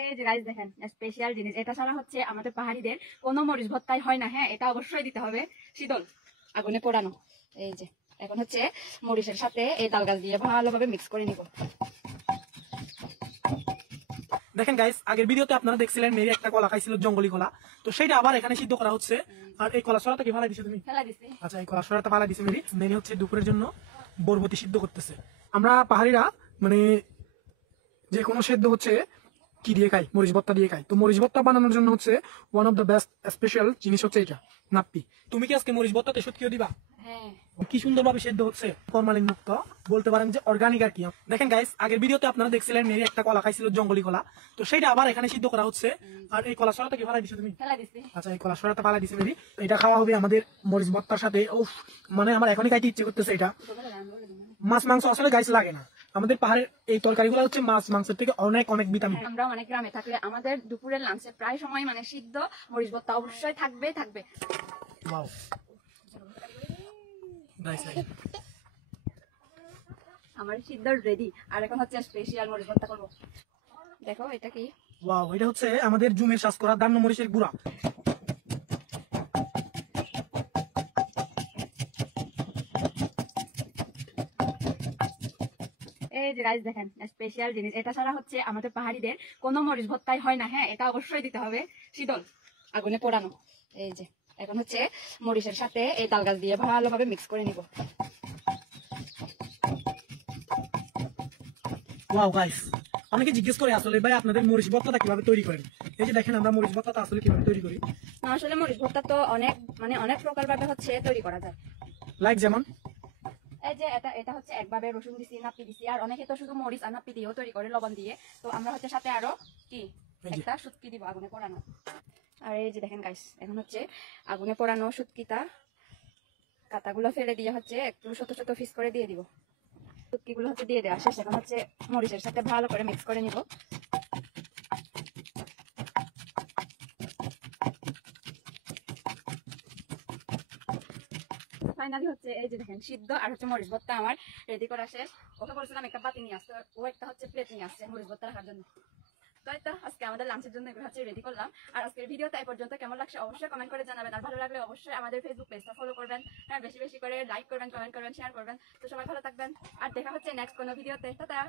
এই যে গাইস দেখেন স্পেশাল জিনিস, এটা ছাড়া হচ্ছে আমাদের পাহাড়িদের কোনো মরিচ ভর্তাই হয় না। হ্যাঁ, এটা অবশ্যই দিতে হবে শীতল আগুনে পোড়ানো। এই যে এখন হচ্ছে মরিচের সাথে এই তাল গাছ দিয়ে ভালোভাবে মিক্স করে নিব। দেখেন গাইস, আগের ভিডিওতে আপনারা দেখছিলেন মেরি একটা কলা খাইছিল, জঙ্গলি কলা। তো সেটা আবার এখানে সিদ্ধ করা হচ্ছে। আর এই কলা সরাটা কি ফালাই দিছো তুমি? ফেলা দিছি। আচ্ছা, এই কলা সরাটা ফালাই দিছে মেরি। মেরি হচ্ছে দুপুরের জন্য বরবটি সিদ্ধ করতেছে। আমরা পাহাড়িরা মানে যে কোনো সেদ্ধ হচ্ছে কি দিয়ে খাই, মরিচ ভর্তা দিয়ে খাই। তো মরিচ ভর্তা বানানোর জন্য হচ্ছে one of the best special জিনিস হচ্ছে এটা, নাপ্পি। তুমি কি আজকে মরিচ ভর্তাতে সত্যিও দিবা? হ্যাঁ, কি সুন্দরভাবে সেদ্ধ হচ্ছে, ফরমালিন মুক্ত, বলতে পারেন যে অর্গানিক আর কি। দেখেন গাইস, আগের ভিডিওতে আপনারা দেখছিলেন মেরি একটা কলা খাইছিল, জঙ্গলি কলা। তো সেটা আবার এখানে সিদ্ধ করা হচ্ছে। আর এই কলা সরাটা কি ফালাই দিছো তুমি? ফেলা দিছি। আচ্ছা, এই কলা সরাটা ফালাই দিছে মেরি। এটা খাওয়া হবে আমাদের মরিচ ভর্তার সাথে। উফ, মানে আমার এখনই খাইতে ইচ্ছে করতেছে এটা। মাছ মাংস আসলে গাইস লাগে না, আমাদের পাহাড়ের এই তরকারিগুলো হচ্ছে মাছ মাংসের থেকে অনেক অনেক ভিটামিন। আমরা অনেক গ্রামে থাকলে আমাদের দুপুরের লাঞ্চে প্রায় সময় মানে সিদ্ধ মরিচ ভর্তা অবশ্যই থাকবে। Wow nice nice. আমার সিদ্ধ রেডি। আর এখন হচ্ছে স্পেশাল মরিচ ভর্তা করবো। দেখো এটা কি? ওয়াও, এটা হচ্ছে আমাদের জুমের শ্বাস করা দান্ন মরিচের গুঁড়া। এই যে গাইস দেখেন স্পেশাল জিনিস, এটা ছাড়া হচ্ছে আমাদের পাহাড়িদের কোনো মরিচ ভর্তাই হয় না। হ্যাঁ, এটা অবশ্যই দিতে হবে শীতল আগুনে পোড়ানো। এই যে এখন হচ্ছে মরিচের সাথে এই তাল গাছ দিয়ে ভালোভাবে মিক্স করে নিব। ওয়াও গাইস, অনেকে জিজ্ঞেস করে আসলে ভাই আপনাদের মরিচ ভর্তাটা কিভাবে তৈরি করেন। এই যে দেখেন আমরা মরিচ ভর্তাটা আসলে কিভাবে তৈরি করি। আসলে মরিচ ভর্তা তো অনেক প্রকার ভাবে হচ্ছে তৈরি করা যায়। লাইক যেমন এই যে এটা হচ্ছে একভাবে রসুন দিছি, নাপ্পি দিছি, আর অনেকে তো শুধু মরিচ আর নাপ্পি দিয়েও তৈরি করে লবণ দিয়ে। তো আমরা হচ্ছে সাথে আরো কি একটা শুটকি দিব আগুনে পোড়ানো। আর এই যে দেখেন গাইস, এখন হচ্ছে আগুনে পোড়ানো শুটকিটা কাটাগুলো ফেলে দিয়ে হচ্ছে একটু ছোট ছোট পিস করে দিয়ে দিব। শুটকিগুলো হচ্ছে দিয়ে দেওয়া শেষ। এখন হচ্ছে মরিচের সাথে ভালো করে মিক্স করে নিব। ফাইনালি হচ্ছে এই যে দেখেন সিদ্ধ আর হচ্ছে মরিচ ভর্তা আমার রেডি করা শেষ। ওকে বলছিলাম একটা বাটি নিয়ে আসতে, ও একটা হচ্ছে প্লেট নিয়ে আসছে মরিচ ভর্তা রাখার জন্য। তো এটা আজকে আমাদের লাঞ্চের জন্য এগুলো হচ্ছে রেডি করলাম। আর আজকের ভিডিওটা এই পর্যন্ত কেমন লাগছে অবশ্যই কমেন্ট করে জানাবেন। আর ভালো লাগলে অবশ্যই আমাদের ফেসবুক পেজটা ফলো করবেন। হ্যাঁ, বেশি বেশি করে লাইক করবেন, কমেন্ট করবেন, শেয়ার করবেন। তো সবাই ভালো থাকবেন, আর দেখা হচ্ছে নেক্সট কোনো ভিডিওতে। টাটা।